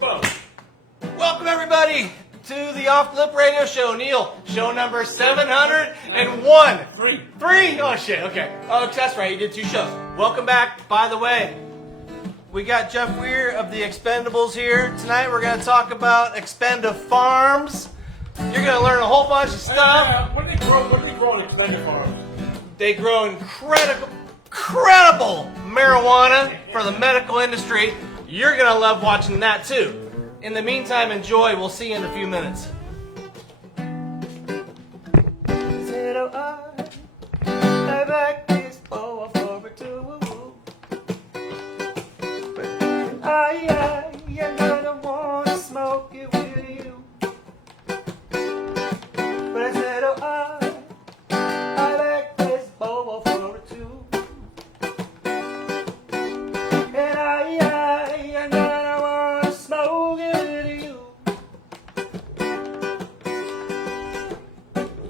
Boom. Welcome everybody to the Off the Lip Radio Show. Neil, show number 701. Three? Oh shit, okay. Oh, that's right, you did 2 shows. Welcome back. By the way, we got Geoff Weers of the Expendables here. Tonight we're going to talk about ExpendaFarms. You're going to learn a whole bunch of stuff. What do they grow in ExpendaFarms? They grow incredible marijuana for the medical industry. You're going to love watching that too. In the meantime, enjoy. We'll see you in a few minutes.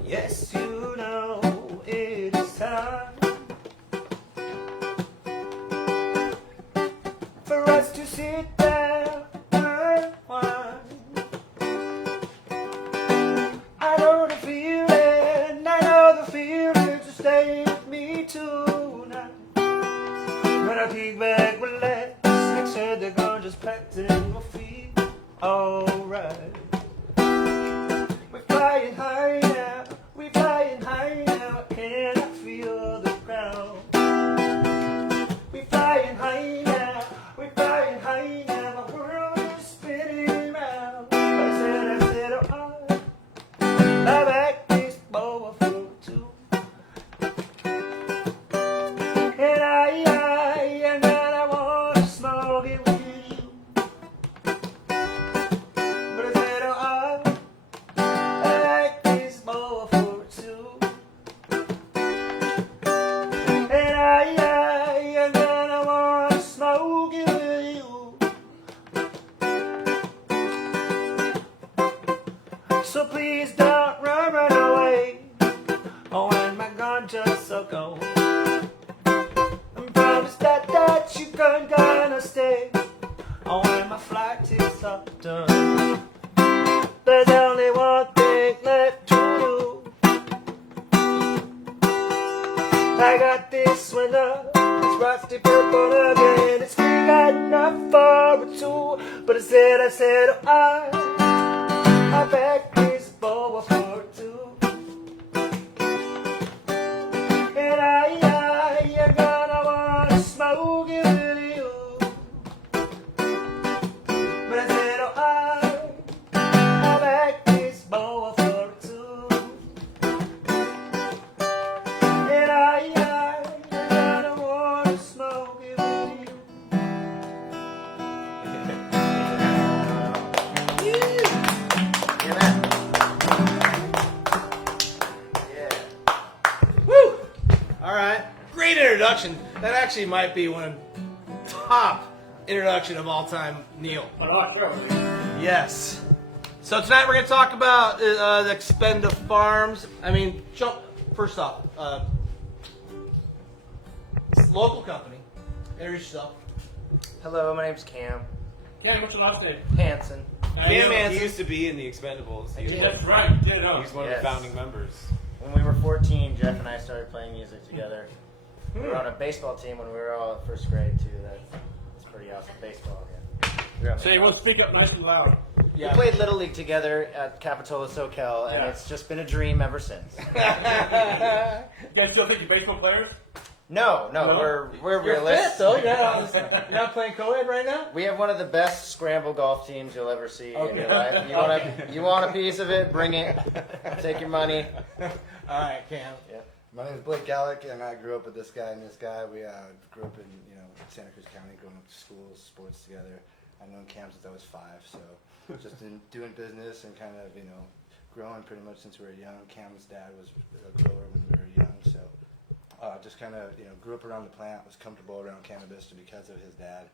Yes, you know it is time for us to sit down and wine. I know the feelings will stay with me tonight. When I kick back, relax, make sure they're gonna just practice my feet. Alright, we're flying high now. We flying high now, can I feel the ground? We flying high now, we flying high now, my world is spinning round. I said, oh, my back is over too. And I wanna smoke it with you. But I said, oh, I like this more for two. And I wanna smoke it with you. So please don't run away. Oh, and my ganja's so cold. And promise that you gonna stay. Oh, and my flight is up done. There's only one thing left to do. I got this one up, it's rusty purple again. It's we got enough for a 2. But I said, oh, I back this bowl for 2. And I'm gonna wanna smoke it with you. But I said, oh, I back this bowl for 2. And I'm gonna wanna smoke it with you. Woo! All right, great introduction. That actually might be one of the top introduction of all time, Neil. Yes. So tonight we're going to talk about the ExpendaFarms. I mean, first off, local company. Introduce yourself. Hello, my name's Cam. Cam, what's your last name? Hanson. Cam Hanson. He used to be in the Expendables. That's right. Get it up. He's one of the founding members. When we were 14, Jeff and I started playing music together. We were on a baseball team when we were all in first grade, too. That's pretty awesome. Baseball, yeah. So you want to speak up nice and loud. We played Little League together at Capitola, SoCal, and it's just been a dream ever since. You guys still think you're baseball players? No, we're You're realists. fit, though. You're not playing co-ed right now? We have one of the best scramble golf teams you'll ever see in your life. You want a piece of it? Bring it. Take your money. All right, Cam. Yeah. My name is Blake Gallick, and I grew up with this guy and this guy. We grew up in Santa Cruz County, going up to schools, sports together. I've known Cam since I was 5, so just in doing business and kind of growing pretty much since we were young. Cam's dad was a grower when we were young, so just kind of grew up around the plant, was comfortable around cannabis because of his dad.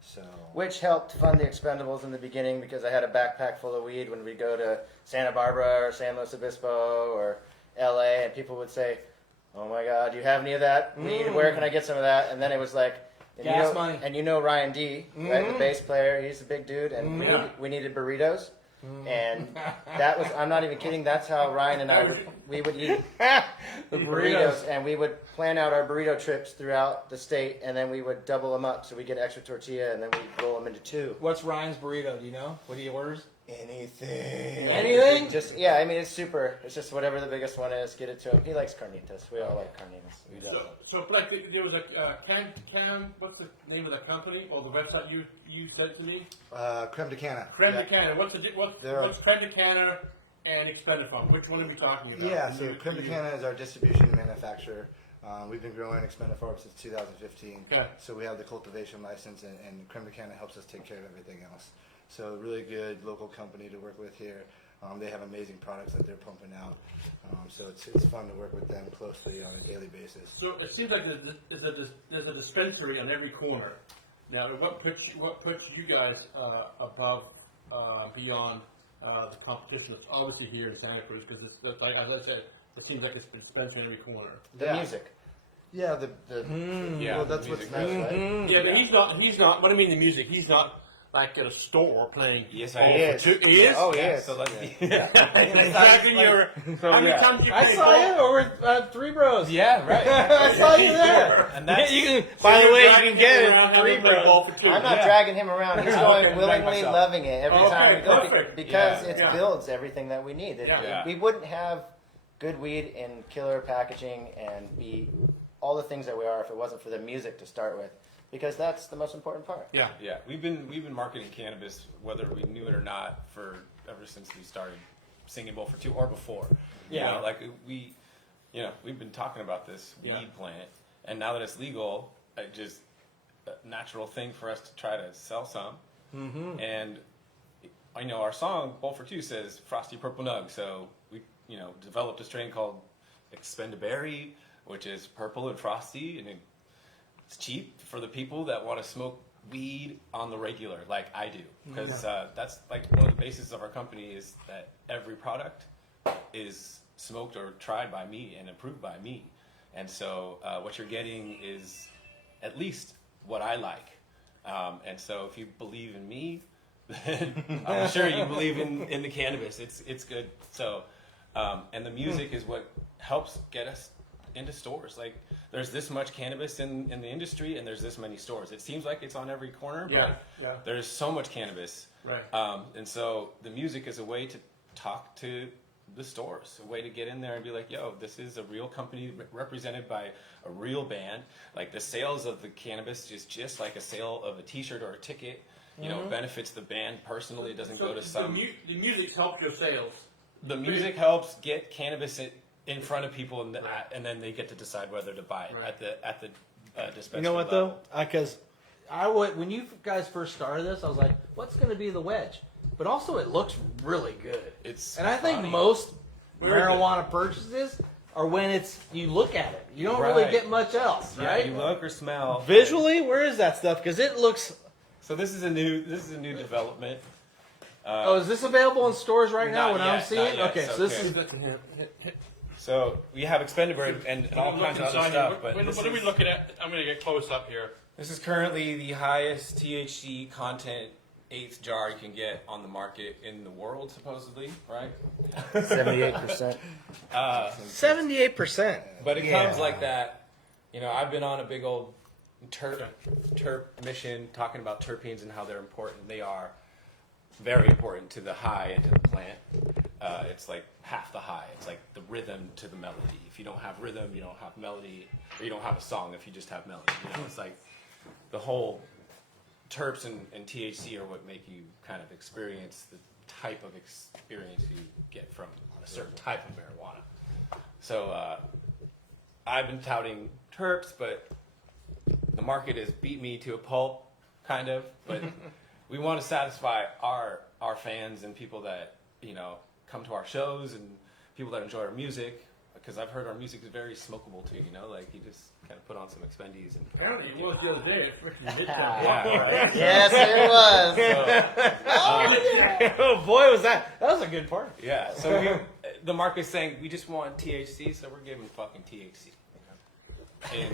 So, which helped fund the Expendables in the beginning because I had a backpack full of weed when we'd go to Santa Barbara or San Luis Obispo or LA, and people would say, "Oh my God, do you have any of that weed? Where can I get some of that?" And then it was like, And Gas money. And you know Ryan D, right? The bass player. He's a big dude, and we needed burritos. And that was, I'm not even kidding, that's how Ryan and I, we would eat the burritos, and we would plan out our burrito trips throughout the state, and then we would double them up, so we get extra tortilla, and then we roll them into 2. What's Ryan's burrito? Do you know what he orders? Anything. Anything? Just, yeah, I mean, it's super. It's just whatever the biggest one is, get it to him. He likes carnitas. We all like carnitas. So Blake, there was a can. What's the name of the company or the website you sent to me? Creme de Canna. Creme de Canna. What's Creme de Canna and ExpendaFarms? Which one are we talking about? Yeah, so Creme de Canna is our distribution and manufacturer. We've been growing ExpendaFarms since 2015. Okay. So we have the cultivation license, and Creme de Canna helps us take care of everything else. So really good local company to work with here. They have amazing products that they're pumping out. So it's fun to work with them closely on a daily basis. So it seems like there's a dispensary on every corner. Now, what puts you guys above, beyond the competition that's obviously here in Santa Cruz? Because it's like, as I said, it seems like it's a dispensary on every corner. The music. Yeah, well, that's what's nice, right? Yeah, but he's not. What I mean, the music. He's not like at a store playing. Yes, He is. He is. Oh, yeah. So let's Exactly. How many times you I play saw golf? you over Three Bros. Yeah, right. I saw you there. And that's By the way, you dragging can get him around it. Three having to play Bros. golf for 2. I'm not Yeah. dragging him around. He's going Okay, willingly, myself. loving it every time we go perfect. because Yeah. it builds everything that we need. Yeah. We wouldn't have good weed and killer packaging and be all the things that we are if it wasn't for the music to start with, because that's the most important part. Yeah. Yeah, we've been marketing cannabis, whether we knew it or not, for ever since we started singing Bowl for Two or before. You Yeah. know, like we've been talking about this weed plant, and now that it's legal, it just a natural thing for us to try to sell some. Mm-hmm. And I know our song Bowl for Two says Frosty Purple Nug, so we developed a strain called ExpendaBerry, which is purple and frosty, and it's cheap for the people that want to smoke weed on the regular, like I do, because that's like one of the bases of our company is that every product is smoked or tried by me and approved by me, and so what you're getting is at least what I like, and so if you believe in me, then I'm sure you believe in the cannabis. It's good. So, and the music is what helps get us into stores. Like there's this much cannabis in the industry, and there's this many stores. It seems like it's on every corner, but there's so much cannabis. Right. And so the music is a way to talk to the stores, a way to get in there and be like, yo, this is a real company represented by a real band. Like the sales of the cannabis is just like a sale of a t-shirt or a ticket. You know, it benefits the band personally. It doesn't go to some... The music helps your sales. The music helps get cannabis in front of people, and then they get to decide whether to buy it at the dispensary. You know what level. though? Because when you guys first started this, I was like, "What's going to be the wedge?" But also, it looks really good. And I think funny. most Where is it? marijuana purchases are when you look at it. You don't really Right. get much else, Yeah, right? you look or smell. Visually, where is that stuff? Because it looks. So this is a new development. Is this available in stores right now Not when yet, I'm seeing not it? yet, Okay, so so this okay. is. So we have ExpendaBerry and all kinds of other stuff. But What are we looking at? I'm going to get close up here. This is currently the highest THC content eighth jar you can get on the market in the world, supposedly, right? 78%. 78%. But it comes like that. You know, I've been on a big old terp mission talking about terpenes and how they're important. They are very important to the high and to the plant. It's like half the high. It's like the rhythm to the melody. If you don't have rhythm, you don't have melody, or you don't have a song if you just have melody. You know, it's like the whole terps and THC are what make you kind of experience the type of experience you get from a certain type of marijuana. So I've been touting terps, but the market has beat me to a pulp, kind of. But we want to satisfy our fans and people that, you know, come to our shows and people that enjoy our music, because I've heard our music is very smokable too, you know, like you just kind of put on some Expendies and... Apparently it was the other day. It's freaking hit. Yeah, right. Yes, it was. Oh boy, was that was a good part. Yeah, so the market's saying we just want THC, so we're giving fucking THC. You know?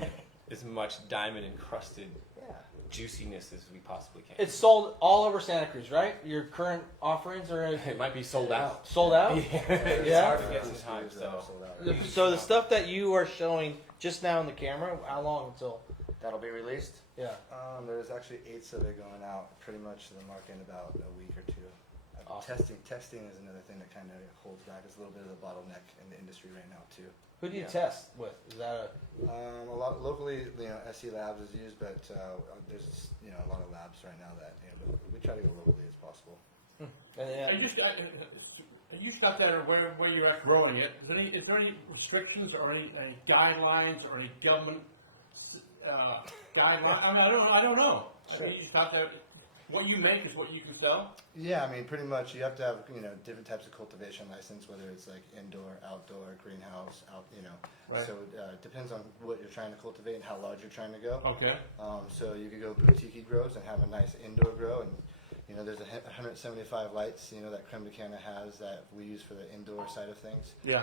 And as much diamond encrusted juiciness as we possibly can. It's sold all over Santa Cruz, right? Your current offerings are It might be sold out. sold out. It's Yeah. hard to get sometimes. So Sold out. So the stuff that you are showing just now in the camera, how long until? That'll be released. Yeah. There's actually 8 of it going out pretty much to the market in about a week or 2. Awesome. Testing is another thing that kind of holds back. It's a little bit of a bottleneck in the industry right now too. Who do you Yeah. test with? Is that A lot locally, SC Labs is used, but there's a lot of labs right now that we try to go locally as possible. And you got that where you're at growing it. Is there any restrictions or any guidelines or any government guidelines? I don't know. Sure. I mean, you got that. What you make is what you can sell. Yeah, I mean, pretty much you have to have different types of cultivation license, whether it's like indoor, outdoor, greenhouse, Right. So it depends on what you're trying to cultivate and how large you're trying to go. Okay. So you could go boutique grows and have a nice indoor grow, and there's 175 lights that Creme de Canna has that we use for the indoor side of things. Yeah.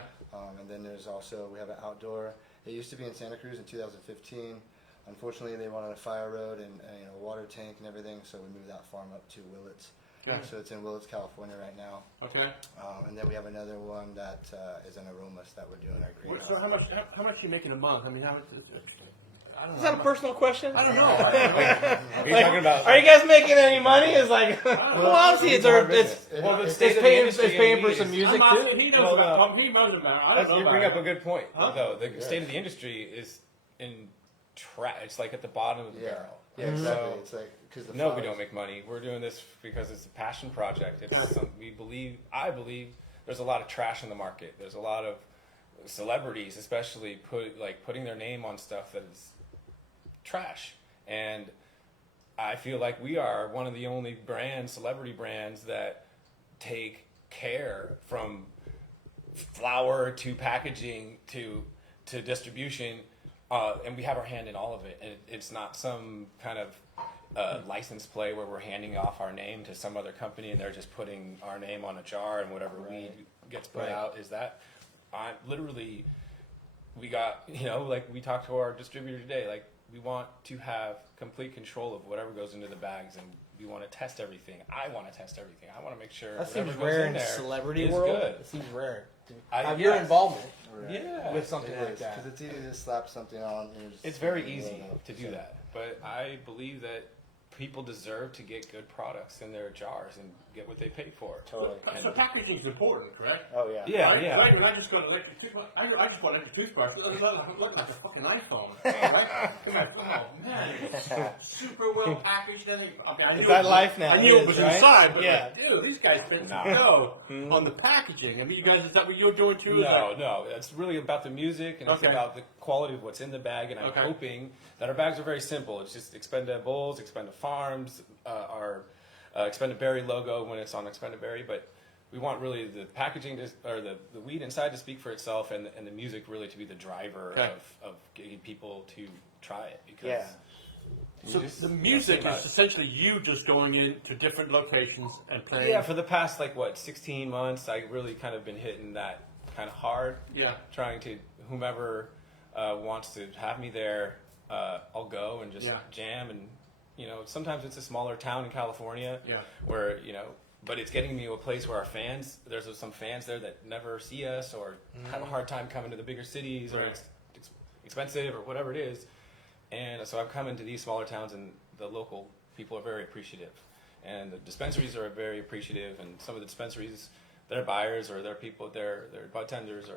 And then there's also we have an outdoor. It used to be in Santa Cruz in 2015. Unfortunately, they wanted a fire road and a water tank and everything, so we moved that farm up to Willits. Okay. So it's in Willits, California right now. Okay. And then we have another one that is an aromas that we're doing our greenhouse. So how much you making a month? I mean, how much? I don't is know. that a personal question? I don't know. are you talking about? Are you guys making any money? It's like, well, obviously it's Well, the it's state of the paying industry for is- some music I'm too. not, he knows about. He knows about. I don't know You about bring it. up a good point, Huh? though. The state of the industry is in it's like at the bottom of the barrel. Yeah, exactly. So, It's like because no, we don't make money. We're doing this because it's a passion project. It's something I believe there's a lot of trash in the market. There's a lot of celebrities, especially putting their name on stuff that is trash. And I feel like we are one of the only celebrity brands that take care from flower to packaging to distribution. And we have our hand in all of it, and it's not some kind of license play where we're handing off our name to some other company and they're just putting our name on a jar and whatever weed gets put out is that. We got we talked to our distributor today. We want to have complete control of whatever goes into the bags, and we want to test everything. I want to test everything. I want to make sure That whatever seems goes rare in in the there celebrity is world. good. It seems rare. I- Have your yes. involvement Yeah. with something like that. Because it's easy to slap something on. And It's very easy to do that, but I believe that people deserve to get good products in their jars and get what they pay for. Totally. So packaging is important, correct? Oh yeah. Yeah, Right? yeah. Right, when I just got an electric toothbrush, I just bought an electric toothbrush. It looked like a fucking iPhone. Right? It was like, oh man, it's super well packaged. And I knew Is that it was- life now? I knew It it was is, right? inside, but Yeah. like, dude, these guys spent some dough on the packaging. I mean, you guys, is that what you're doing too? No, it's really about the music and it's Okay. about the quality of what's in the bag. And I'm Okay. hoping that our bags are very simple. It's just Expendables, ExpendaFarms, our ExpendaBerry logo when it's on ExpendaBerry, but we want really the packaging or the weed inside to speak for itself, and the music really to be the driver Okay. of getting people to try it. Because Yeah. So the music is essentially you just going into different locations and playing. Yeah, for the past 16 months, I really kind of been hitting that kind of hard. Yeah. Trying to whomever wants to have me there, I'll go and just jam. And sometimes it's a smaller town in California, where but it's getting me to a place where there's some fans there that never see us or have a hard time coming to the bigger cities or it's expensive or whatever it is. And so I've come into these smaller towns, and the local people are very appreciative, and the dispensaries are very appreciative, and some of the dispensaries, their buyers or their people, their bartenders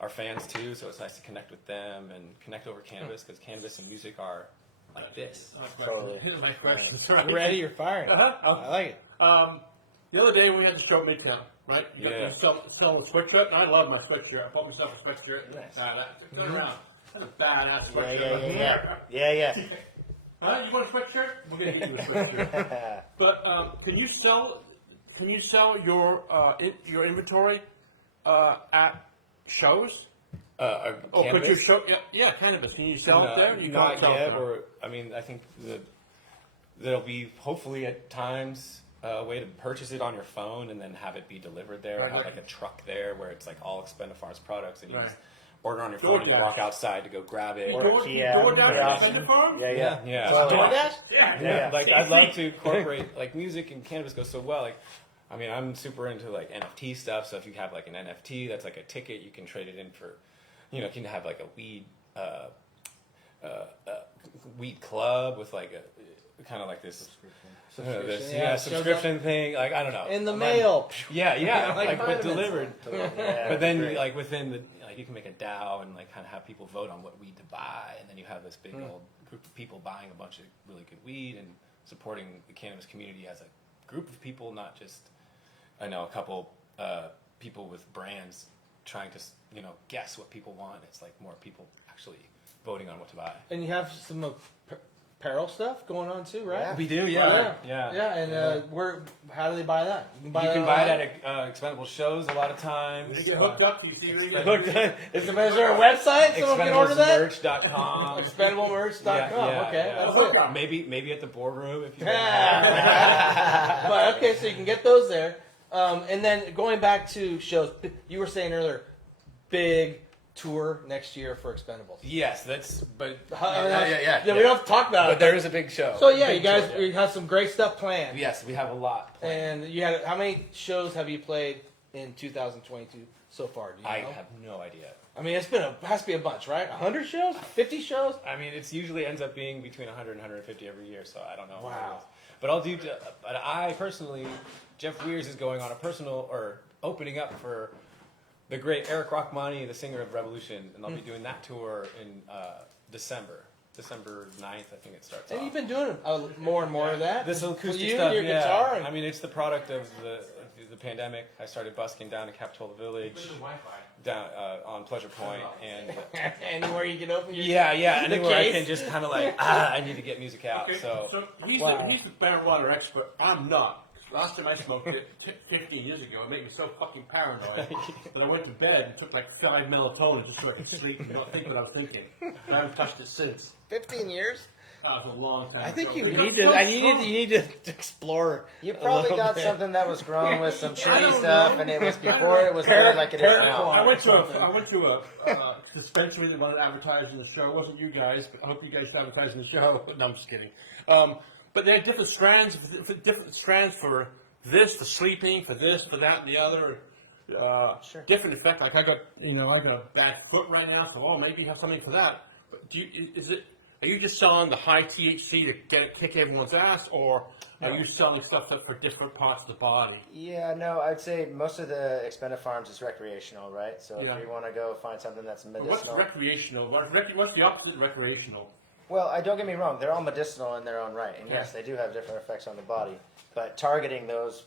are fans too. So it's nice to connect with them and connect over cannabis, because cannabis and music are like this. Totally. Here's my questions. Right? You ready? You're firing. I like it. The other day we had the show Midtown, right? You Yeah. sell a sweatshirt. I love my sweatshirt. I bought myself a sweatshirt. Nice. Turn around. That's a badass Yeah, sweatshirt. yeah. Huh? You want a sweatshirt? We're gonna get you a sweatshirt. But can you sell your inventory at shows? Oh, Could you show? Yeah, cannabis. Can you sell it there? You not can't sell it yet. there. Or I think there'll be hopefully at times a way to purchase it on your phone and then have it be delivered there. Right, Have right. like a truck there where it's like all ExpendaFarms products, and you Right. just order on your phone and DoorDash. walk outside to go grab it. DoorDash ExpendaFarms? Yeah. DoorDash? Yeah. Like I'd love to incorporate like music and cannabis goes so well. Like, I mean, I'm super into like NFT stuff. So if you have like an NFT, that's like a ticket, you can trade it in for, you know, you can have like a weed club with like a kind of like this subscription thing. Like I don't know. In the mail. Yeah, like but vitamins. delivered. Yeah, But then great. like within the like you can make a DAO and like kind of have people vote on what weed to buy, and then you have this big old group of people buying a bunch of really good weed and supporting the cannabis community as a group of people, not just I know a couple people with brands trying to guess what people want. It's like more people actually voting on what to buy. And you have some apparel stuff going on too, right? Yeah. We do, Yeah. yeah. And how do they buy that? You can buy it at Expendables shows a lot of When times. you get hooked up, you see where you Is there a website someone can order that? ExpendablesMerch.com. ExpendableMerch.com. Okay, that's it. Maybe at the boardroom if you. But okay, so you can get those there. And then going back to shows, you were saying earlier, big tour next year for Expendables. Yes, that's but Yeah, we don't have to talk about but it. there is a big show. So yeah, Big you guys tour, you have some great stuff planned. Yes, we have a lot planned. And you had how many shows have you played in 2022 so far? Do you I know? have no idea. I mean, it has to be a bunch, right? 100 shows, 50 shows. I mean, it's usually ends up being between 100 and 150 every year, so I don't know. Wow. But but I personally, Geoff Weers is going on a personal or opening up for the great Eric Rachmani, the singer of Revolution, and I'll be doing that tour in December 9th, I think it starts. And off. you've been doing more and more of that. This acoustic you stuff, and your yeah. guitar. And I mean, it's the product of the pandemic. I started busking down to Capitola Village, down on Pleasure Point, and anywhere you can open your yeah, the anywhere I case. can just kind of like I need to get music out. Okay, So he's Wow. he's the marijuana expert. I'm not. Last time I smoked it 15 years ago, it made me so fucking paranoid that I went to bed and took like 5 melatonin just so I could sleep and not think what I was thinking. I haven't touched it since. 15 years? That was a long time I think ago. you Because need to. You need to explore. You a probably little got bit. something that was grown with some I shitty don't stuff, know. and it was before it was good like it is now. I went to a dispensary that wanted to advertise in the show. It wasn't you guys, but I hope you guys advertise in the show. No, I'm just kidding. But they had different strands for this, for sleeping, for this, for that, and the other. Different effect. Like I got a bad foot right now, so maybe you have something for that. But are you just selling the high THC to kick everyone's ass, or are you selling stuff for different parts of the body? Yeah, no, I'd say most of the ExpendaFarms is recreational, right? So Yeah. if you want to go find something that's What's medicinal. recreational? What's the opposite of recreational? Well, don't get me wrong, they're all medicinal in their own right. And yes, they do have different effects on the body. But targeting those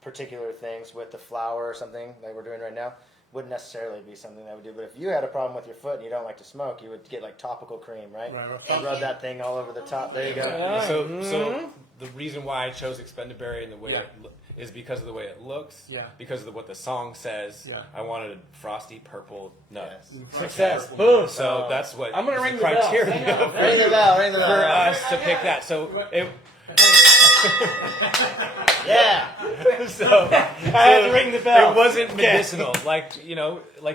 particular things with the flower or something like we're doing right now wouldn't necessarily be something that we do. But if you had a problem with your foot and you don't like to smoke, you would get like topical cream, right? Right. And rub that thing all over the top. There you go. So the reason why I chose Expendaberry and the way is because of the way it looks. Yeah. Because of what the song says. Yeah. I wanted a frosty purple nut. Success. Boom. So that's what I'm gonna is ring the the bell. criteria Hang on. Ring the bell, ring the for bell. us to pick that. So it. Yeah. So I had to ring the bell. It wasn't medicinal, like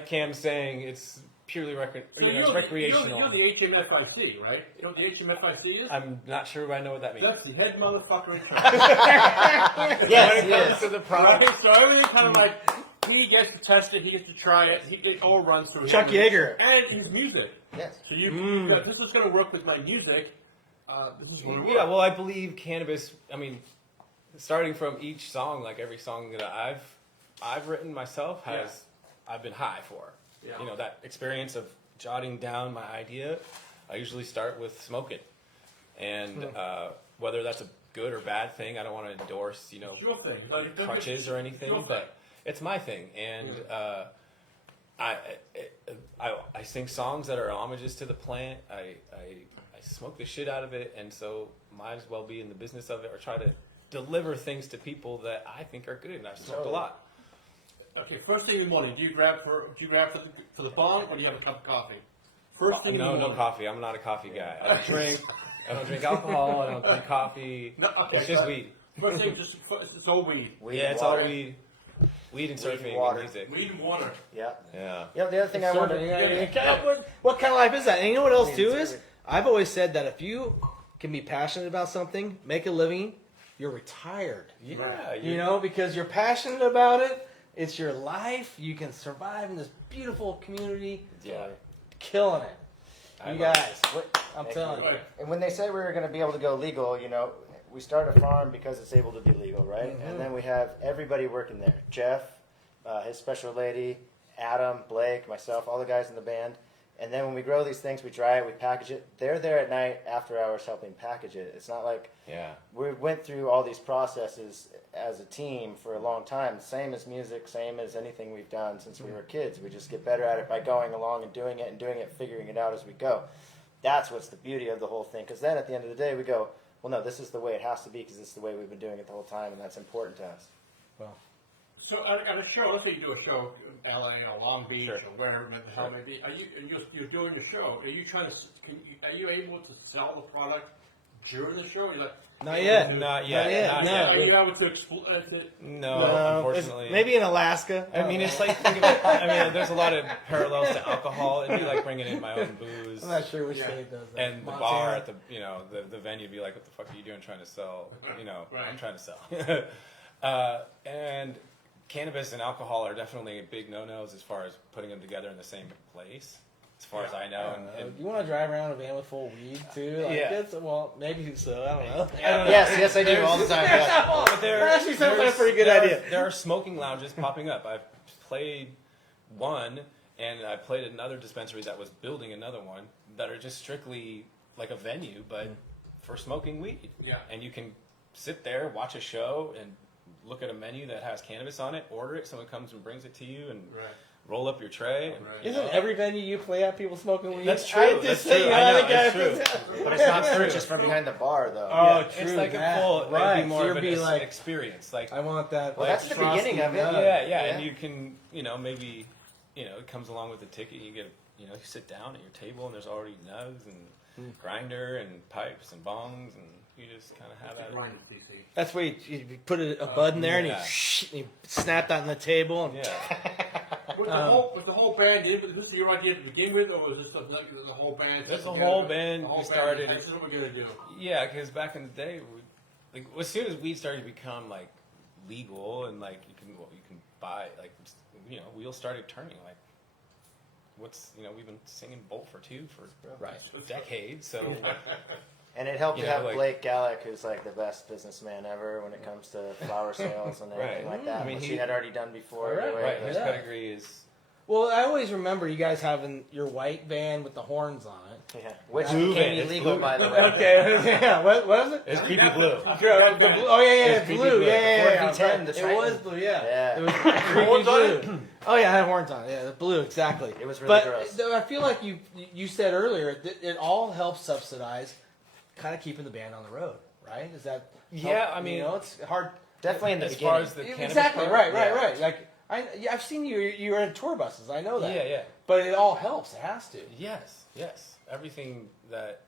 Cam's saying. It's purely it's recreational. You're the HMFIC, right? You know what the HMFIC is? I'm not sure I know what that means. That's the head motherfucker in charge. Yes, when it he comes is. to the product, Right? So everything kind of like, he gets to test it, he gets to try it, it all runs through Chuck him. Yeager. And his music. Yes. So this is going to work with my music. This is going to work. yeah. Well, I believe cannabis. I mean, starting from each song, like every song that I've written myself I've been high for. Yeah. You know, that experience of jotting down my idea. I usually start with smoking, and whether that's a good or bad thing, I don't want to endorse It's your thing. crutches or anything, Your thing. but it's my thing, and I sing songs that are homages to the plant. I smoke the shit out of it, and so might as well be in the business of it or try to deliver things to people that I think are good. And I've smoked a lot. Okay, first thing in the morning, do you grab for the bong, or do you have a cup of coffee? First thing in the No morning. coffee. I'm not a coffee guy. I don't drink alcohol. I don't drink coffee. No, okay, It's just so weed. First thing, it's all weed. Weed Yeah, and it's water. all weed. Weed and Weed and surfing water. and music. Weed and water. Yeah. Yeah. You know, the other thing I wanted What kind of life is that? And you know what else Weed too and is? surfing. I've always said that if you can be passionate about something, make a living, you're retired. Yeah. You know, because you're passionate about it. It's your life. You can survive in this beautiful community. Yeah. Killing it. I You love guys, I'm Thank telling you. you. And when they said we were going to be able to go legal, you know, we start a farm because it's able to be legal, right? And then we have everybody working there. Jeff, his special lady, Adam, Blake, myself, all the guys in the band. And then when we grow these things, we dry it, we package it. They're there at night after hours helping package it. It's not like Yeah. we went through all these processes as a team for a long time. Same as music, same as anything we've done since we were kids. We just get better at it by going along and doing it, figuring it out as we go. That's what's the beauty of the whole thing. Because then at the end of the day, we go, well, no, this is the way it has to be because it's the way we've been doing it the whole time, and that's important to us. So at a show, let's say you do a show in LA or Long Beach Sure. or wherever the hell it may be. You're doing the show? Are you trying to? Are you able to sell the product during the show? You're like, Not yet. Not yet. Not yet, Not no. yet. Are you able to explore? No, unfortunately. Maybe in Alaska. I mean, it's like, think of it, I mean, there's a lot of parallels to alcohol. It'd be like bringing in my own booze. I'm not sure which Yeah. state does that. And the Montana? bar at the, you know, the venue would be like, what the fuck are you doing trying to sell? You know, Right. I'm trying to sell. And cannabis and alcohol are definitely big no-nos as far as putting them together in the same place, as far as I know. And You want to drive around a van with full weed too? Like, Yeah. well, maybe so. I don't know. Yes, I do all the time. Yeah. but That actually sounds like a there's- pretty good there idea. There are smoking lounges popping up. I've played one, and I played at another dispensary that was building another one that are just strictly like a venue, but for smoking weed. Yeah. And you can sit there, watch a show, and look at a menu that has cannabis on it, order it, someone comes and brings it to you, and Right. roll up your tray. And, Right. you Isn't know. every venue you play at people smoking weed? That's true, I just that's say, true. you I know, know, the guy it's says- But it's not purchased from behind the bar, though. Oh, Yeah, true. It's like that. a full, it would right. be more so of you'll an be like, experience. Like, I want that. Well, that's the frosty beginning of it. nut. yeah, and you can, you know, maybe, you know, it comes along with the ticket. You get, you know, you sit down at your table and there's already nugs and grinder and pipes and bongs, and you just kind of have that. Grind, DC. That's where you put a bud in there and yeah. you snap that on the table. And Yeah, Was the whole band? Was this your idea to begin with, or was this the whole band? That's the together? whole band. The whole We band, started- This is what we're gonna do. yeah, because back in the day, like as soon as weed started to become like legal and like you can buy, like, you know, wheels started turning. Like, we've been singing Bolt for Two for decades, so. And it helped You to know, have like- Blake Gallick, who's like the best businessman ever when it comes to flower sales and everything Right. like that, I mean, which he- he had already done before. Right, anyway, Right, but- his Yeah. pedigree is. well, I always remember you guys having your white van with the horns on it. Yeah. Which Blue became van, it's illegal, blue. by the way. Okay, yeah. What was it? It's creepy blue. Oh yeah, It's blue. creepy Yeah, blue. yeah, Ford yeah. V10, the It Triton. was blue. Yeah. Yeah. It was creepy blue. Oh yeah, it had horns on it. Yeah, the blue exactly. It was really but gross. I feel like you said earlier that it all helps subsidize kind of keeping the band on the road, right? Is that? Yeah, I mean, you know, it's hard. Definitely in the as beginning. far as the cannabis Exactly. part, Right. yeah. Right. Like I've seen you're in tour buses. I know that. Yeah. But it all helps. It has to. Yes. Everything that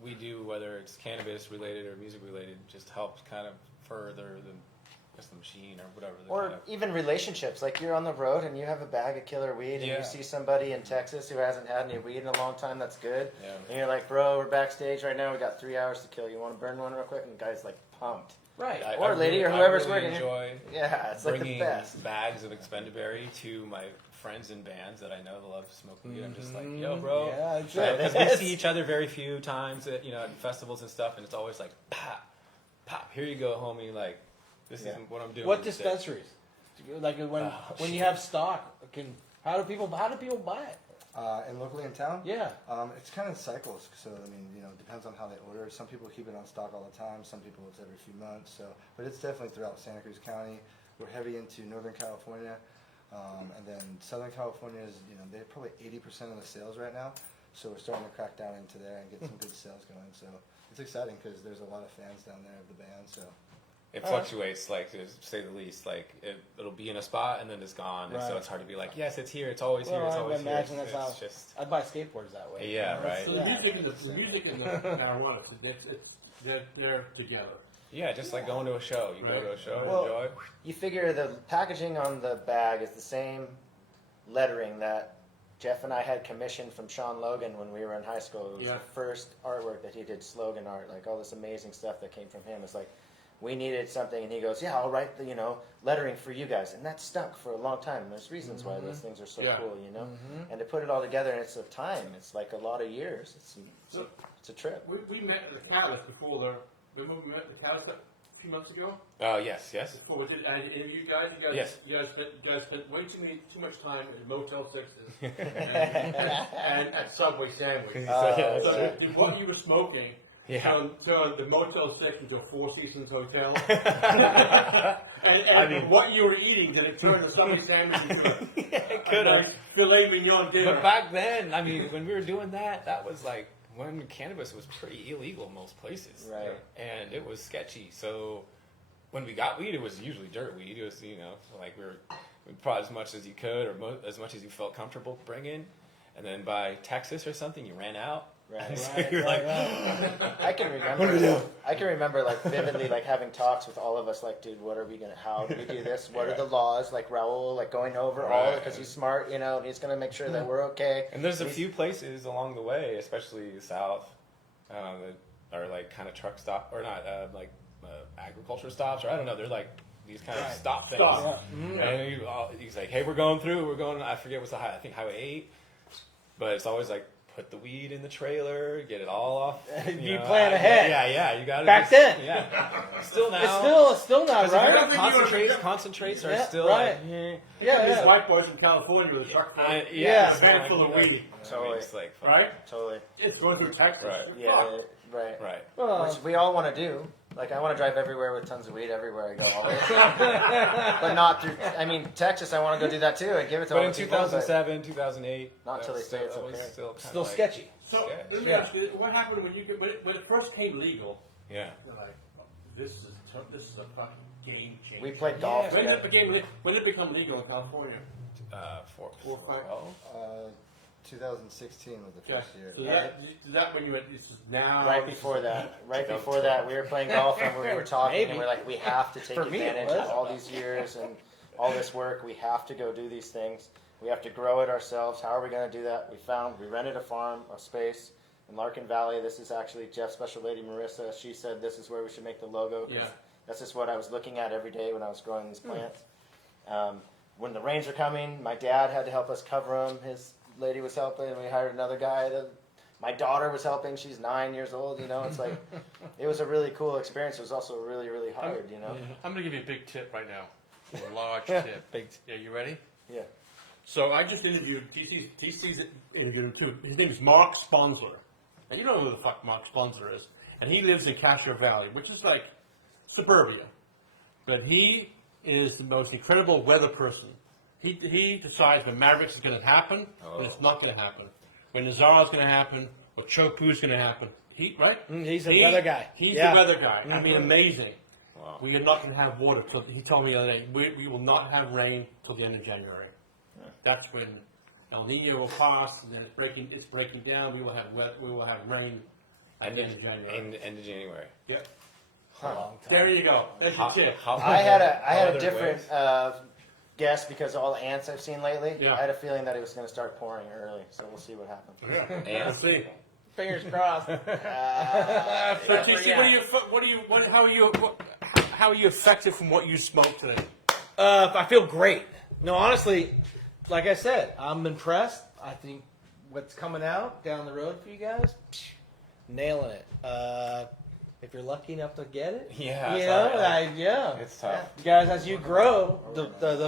we do, whether it's cannabis related or music related, just helps kind of further the machine or whatever. Or kind of, even relationships, like you're on the road and you have a bag of killer weed and Yeah. you see somebody in Texas who hasn't had any weed in a long time, that's good. Yeah. And you're like, bro, we're backstage right now, we got 3 hours to kill. You want to burn one real quick? And the guy's like pumped. Right. Or lady or whoever's I really working. enjoy Yeah, it's like the bringing best. bags of Expendaberry to my friends in bands that I know that love smoking weed. I'm just like, yo, bro. Yeah, it's Because it. we see each other very few times at, at festivals and stuff, and it's always like, pop, pop, here you go, homie. Like, this is what I'm doing. What today. dispensaries? Like when you have stock, how do people buy it? And locally in town, Yeah. it's kind of cycles. So I mean, it depends on how they order. Some people keep it on stock all the time. Some people it's every few months. So, but it's definitely throughout Santa Cruz County. We're heavy into Northern California, and then Southern California is they're probably 80% of the sales right now. So we're starting to crack down into there and get some good sales going. So it's exciting because there's a lot of fans down there of the band. So. It fluctuates, like, to say the least. Like, it'll be in a spot and then it's gone. And so Right. it's hard to be like, yes, it's here, it's always here, it's I always would imagine here. that's how It's just, I'd buy skateboards that way. yeah, right. So the music and the marijuana, they're together. Yeah, just like going to a show. You go to a show, Well, enjoy. You figure the packaging on the bag is the same lettering that Jeff and I had commissioned from Sean Logan when we were in high school. It was the first artwork that he did, slogan art, like all this amazing stuff that came from him. It's like, we needed something, and he goes, yeah, I'll write the, lettering for you guys. And that stuck for a long time. And there's reasons why those things are so cool, And to put it all together, and it's a time. It's like a lot of years. It's a trip. We met at the Catalyst before remember we met at the Catalyst a few months ago? Oh, yes. Before we did an interview, you guys? Yes. You guys spent way too much time in Motel 6s and at Subway Sandwich. So did what you were smoking turn the Motel 6 into a Four Seasons hotel? and what you were eating, did it turn the Subway Sandwich into a nice filet mignon dinner? But back then, when we were doing that, that was like when cannabis was pretty illegal in most places. Right. And it was sketchy. So when we got weed, it was usually dirt weed. It was, like we brought as much as you could or as much as you felt comfortable bringing. And then by Texas or something, you ran out. Right. So you're like, I can remember like vividly like having talks with all of us like, dude, how do we do this? What are the laws? Like Raul, like going over all because he's smart, and he's gonna make sure that we're okay. And there's a few places along the way, especially south, that are like kind of truck stop or not agriculture stops, or I don't know. They're like these kind of stop things. And he's like, hey, we're going. I forget what's the highway. I think Highway 8, but it's always like, put the weed in the trailer, get it all off. You plan ahead. Yeah, you got it. Back then. Yeah. Still now. It's still not, right? Concentrates are still right. like, These white boys from California with a truck full, Yeah. a van full of weed. Totally. It's like, Right? Totally. It's going through Texas. Right. Yeah, right. Right. Which we all want to do. Like, I want to drive everywhere with tons of weed everywhere I go. Always. But not through, Texas, I want to go do that too and give it to all But in the people, 2007, 2008, not until they say it's okay. Still sketchy. So, let me ask you, what happened when it first came legal? Yeah. You're like, this is a fucking game changer. We played golf When together. did it become legal in California? 2016 was the first year. So that when you went, this is now. Right before that, we were playing golf and we were talking and we're like, we have to take advantage of all these years and all this work. We have to go do these things. We have to grow it ourselves. How are we going to do that? We rented a farm, a space in Larkin Valley. This is actually Jeff's special lady, Marissa. She said this is where we should make the logo. Yeah. That's just what I was looking at every day when I was growing these plants. When the rains were coming, my dad had to help us cover them. His lady was helping, and we hired another guy. My daughter was helping. She's 9 years old. It's like it was a really cool experience. It was also really, really hard. I'm going to give you a big tip right now. A large tip. Yeah, you ready? Yeah. So I just interviewed TC's interviewed him too. His name is Mark Sponsor, and you know who the fuck Mark Sponsor is. And he lives in Castro Valley, which is like suburbia. But he is the most incredible weather person. He decides when Mavericks is going to happen, and it's not going to happen. When Nazar is going to happen, or Chopu is going to happen. He's the weather guy. He's the weather guy. I mean, amazing. Wow. We are not going to have water. So he told me the other day, we will not have rain till the end of January. That's when El Nino will pass, and then it's breaking down. We will have rain at the end of January. End of January. Yep. There you go. That's your tip. I had a different guess because of all the ants I've seen lately. Yeah. I had a feeling that it was going to start pouring early, so we'll see what happens. Let's see. Fingers crossed. So TC, how are you affected from what you smoked today? I feel great. No, honestly, like I said, I'm impressed. I think what's coming out down the road for you guys, nailing it. If you're lucky enough to get it, It's tough. You guys, as you grow, the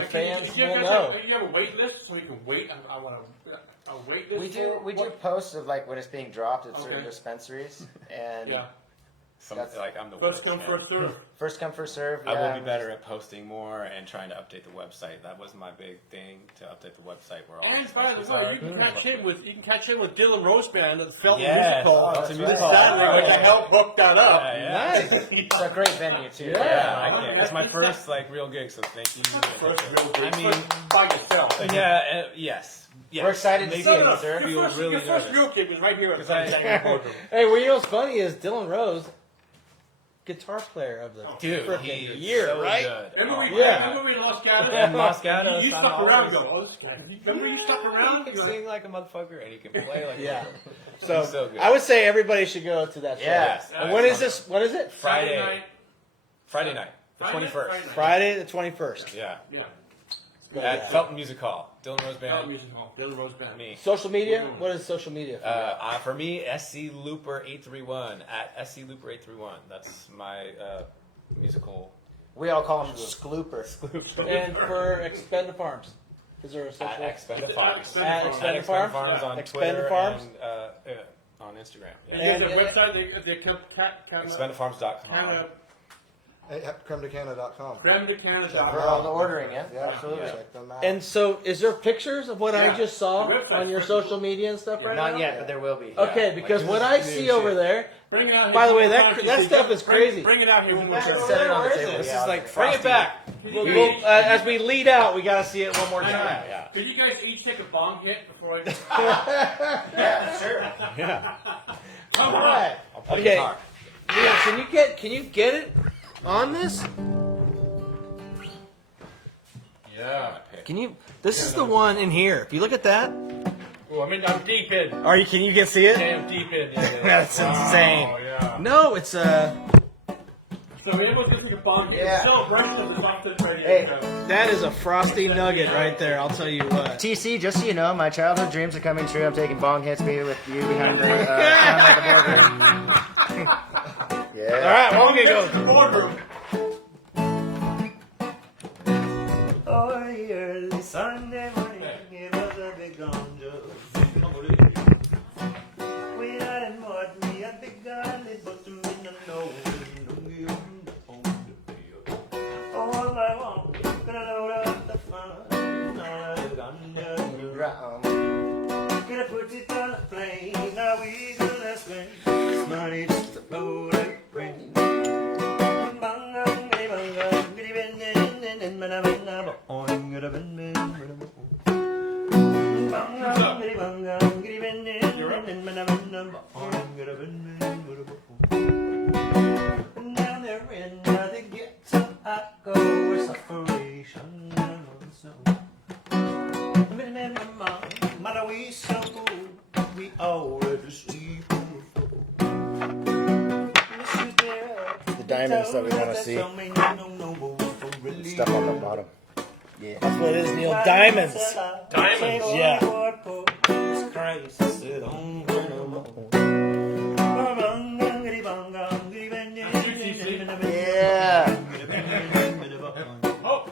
fans will know. Do you have a wait list so we can wait? I want a wait list. We do posts of like when it's being dropped at certain dispensaries, and I'm the First worst, come, man. first serve. first come, first serve. I will be better at posting more and trying to update the website. That was my big thing, to update the website where all And the by the dispensaries way, are. you can catch in with Dylan Roseband at the Felton Yes. Music Hall. Felton This Music Hall. Saturday to help hook that up. Yeah. Nice. It's a great venue too. Yeah, it's my first real gig, so thank you. First real gig. I mean, by yourself. Yes. We're excited to see it, sir. Your first real gig is right here at the San Diego Boardroom. Hey, well, you know what's funny is Dylan Rose, guitar player of the Dude, frickin' he's year, so right? good. Remember we, Yeah. remember we lost Gatos? And Moscato. You stuck around and go, oh, this guy. Remember you stuck around? He can sing like a motherfucker and he can play like Yeah. a So, He's so good. I would say everybody should go to that show. Yes. And when is this? What is it? Friday night. Friday night, the Friday 21st. night. Friday the 21st. Yeah. Yeah. At Felton Music Hall. Dylan Rose Band Band. Music Hall. Billy Rose Band. Me. Social media? What is social media? For me, SC Looper 831 at SC Looper 831. That's my musical. We all call him Sklooper. And for ExpendaFarms. Is there a social? At ExpendaFarms. At ExpendaFarms ExpendaFarms? on Yeah. Twitter ExpendaFarms? and on Instagram. And Yeah. there's a website, they kind of ExpendaFarms.com. Hey, cremedecana.com. For cremedecana.com. all the ordering, yeah? Yeah, Absolutely. Check them out. And so, is there pictures of what I Yeah. just saw The website's on your pretty social cool. media and stuff right now? Not yet, but there will be. Okay, because what I see over there, Bring it out here. by the way, Bring it that out stuff here. is crazy. Bring it out here. One more time. Set it on the Where is table. it? This Yeah, is like bring it Frosty. back. As we lead out, we got to see it one more time. Yeah. Could you guys each take a bong hit before I... Yeah, sure. Yeah. Come All on. right. I'll play Okay. guitar. Leon, can you get it on this? Yeah. Can you? This is the one in here. If you look at that, Well, I mean, I'm deep in. are you? Can you get see it? Damn deep in. Yeah. That's insane. Yeah. No, it's So everyone's going to take a bong hit. Yeah. Celebration of the Soft Touch Radio Hey. show. that is a frosty nugget right there. I'll tell you what. TC, just so you know, my childhood dreams are coming true. I'm taking bong hits with you behind the Yeah. All right, well, we're gonna go. Boardroom. Oh, early Sunday morning, it was a big ganja. When I didn't want me a big gun, it put them in the nose. All I want, gonna load up the fun. Gonna put it on a plane, now we gonna spend this money just to load that brain. Down there in the ghetto, I go with sufferation. Mother, we so cool, we already sleep. The diamonds that we want to see. Stuff on the bottom. Yeah. That's what it is, Neil. Diamonds. Diamonds? Yeah. Yeah. Oh.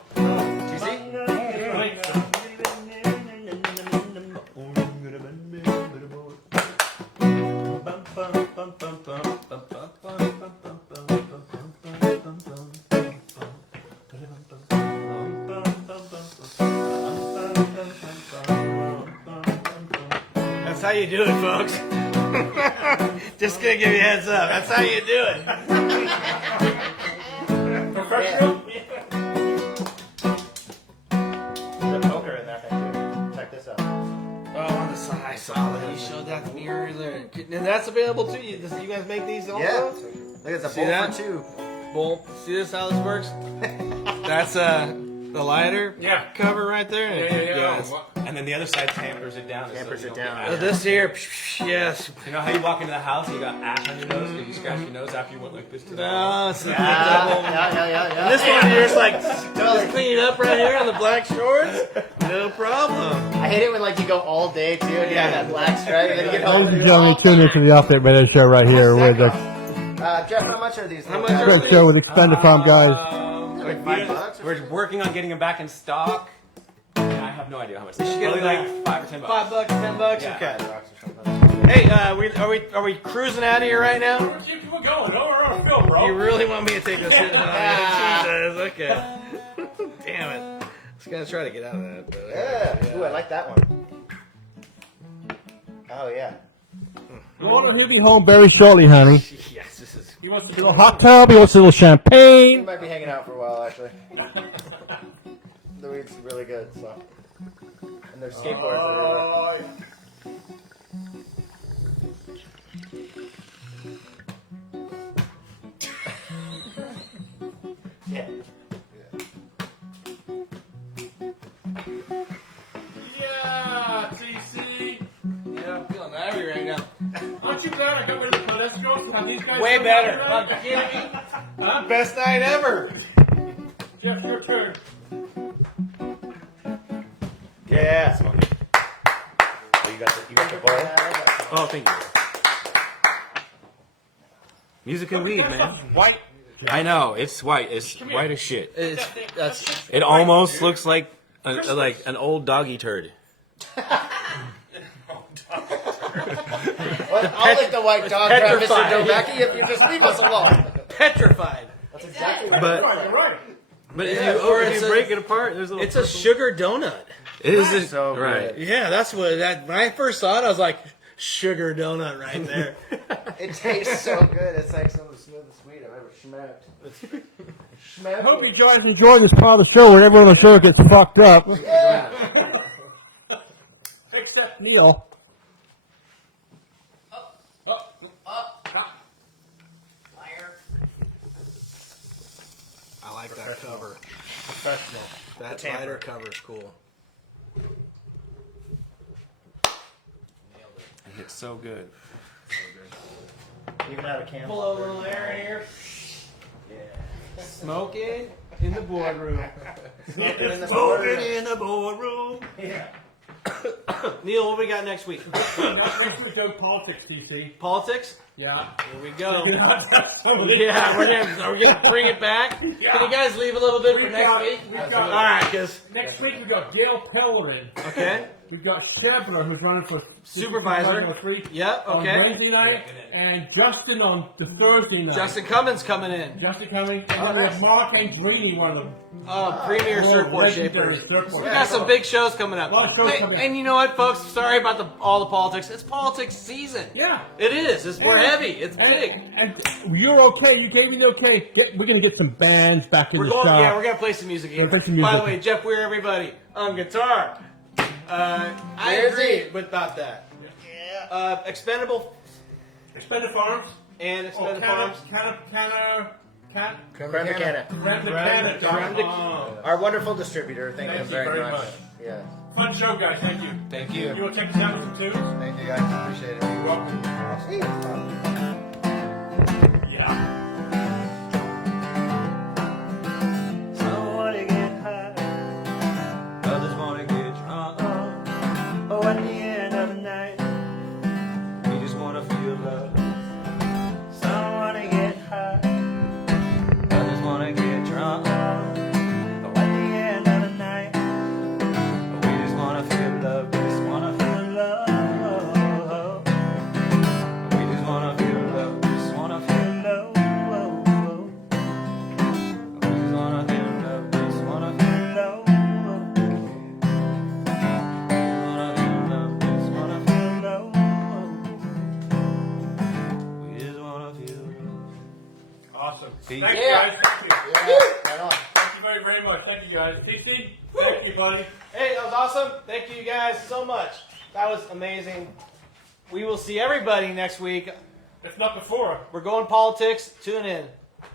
That's how you do it, folks. Just gonna give you a heads up. That's how you do it. Professional? There's a poker in that thing too. Check this out. Oh, on the side, I saw that. You showed that to me earlier. And that's available too. You guys make these also? Yeah. Look, it's a See bowl that? for two. Bowl. See this how this works? That's the lighter Yeah. cover right there. Yeah. And then the other side tampers it down. Tampers so you it don't down. get ash. This here, yes. You know how you walk into the house and you got ash on your nose because you scratched your nose after you went like this to the No, it's Yeah. This one you're just like just clean it up right here on the black shorts. No problem. I hate it when like you go all day too and you have that black stripe and then you get home. Ladies and gentlemen, tune in to the Off That Radio show right here with the Jeff, how much are these? How much are Great show with ExpendaFarms guys. Like $5? We're working on getting them back in stock. And I have no idea how much. You should get Probably them like $5 or $10. $5, $10. Yeah. Okay. Hey, are we cruising out of here right now? Let's keep people going. Don't run a film, bro. You really want me to take this? Jesus. Okay. Damn it. I was gonna try to get out of that. But Yeah. Ooh, I like that one. Oh yeah. He'll be home very shortly, honey. Yes, this is. He wants to A little hot tub, he wants a little He champagne. might be hanging out for a while actually. The weed's really good, so. And there's skateboards everywhere. Are these guys Way doing better. right? Are you kidding me? Best night ever. Jeff, your turn. Yeah. Oh, you got the bowl? Oh, thank you. Music and weed, man. White. I know, it's white. It's white as shit. That's It almost looks like an old doggy turd. I'll lick the white dog, Mr. petrified. Dobacki, if you just leave us alone. Petrified. That's exactly But right. but if you break it apart, there's a little. It's a sugar donut. It is so right. good. Yeah, that's what that. When I first saw it, I was like, sugar donut right there. It tastes so good. It's like some of the smoothest weed I've ever smoked. I hope you guys enjoy this part of the show where everyone on the show gets fucked up. Fix that. Neil. I like that cover. Professional. That lighter cover is cool. It's so good. Even out of can. Blow a little air in here. Smoking in the boardroom. Smoking in the Smoking in the boardroom. Yeah. Neil, what we got next week? Next week, go politics, DC. Politics? Yeah. Here we go. Yeah. Yeah, we're gonna bring it back. Can you guys leave a little bit for next week? We've All got, right, cause next week we've got Dale Pellerin. okay, We've got Shebler, who's running for Supervisor. Yep. On Okay. Wednesday night, and Justin on the Thursday night. Justin Cummins coming in. Justin coming, and then we have Mark Andrini, one of them. Premier surfboard legendary shapers. surfboard We got some big shows coming up. A lot of shows Hey, coming up. and you know what, folks? Sorry about all the politics. It's politics season. Yeah. It is. We're heavy. It's big. And you're okay. You gave me the okay. We're going to get some bands back in We're the going. shop. Yeah, we're gonna play some music again. We're gonna play some By the music. way, Geoff Weir, everybody on guitar. I Where is agree he? with about that. Yeah. ExpendaFarms. And ExpendaFarms. Our wonderful distributor. Thank you Thank you very very much. much. Yeah. Fun show, guys. Thank you. Thank You you. want to take us out with some tunes? Thank you guys. Appreciate it. You're welcome. Yeah. Some wanna get high, others wanna get drunk. Oh, at the end of the night, we just wanna feel love. Some wanna get high, others wanna get drunk. Oh, at the end of the night, we just wanna feel love. We just wanna feel love. We just wanna feel love. We just wanna feel love. We just wanna feel love. We just wanna feel love. We just wanna feel love. We just wanna feel love. Awesome. Peace. Thank you, Yeah. guys. Thank you. Right on. Thank you very, very much. Thank you, guys. TC, thank you, buddy. Hey, that was awesome. Thank you guys so much. That was amazing. We will see everybody next week. If not before. We're going politics. Tune in.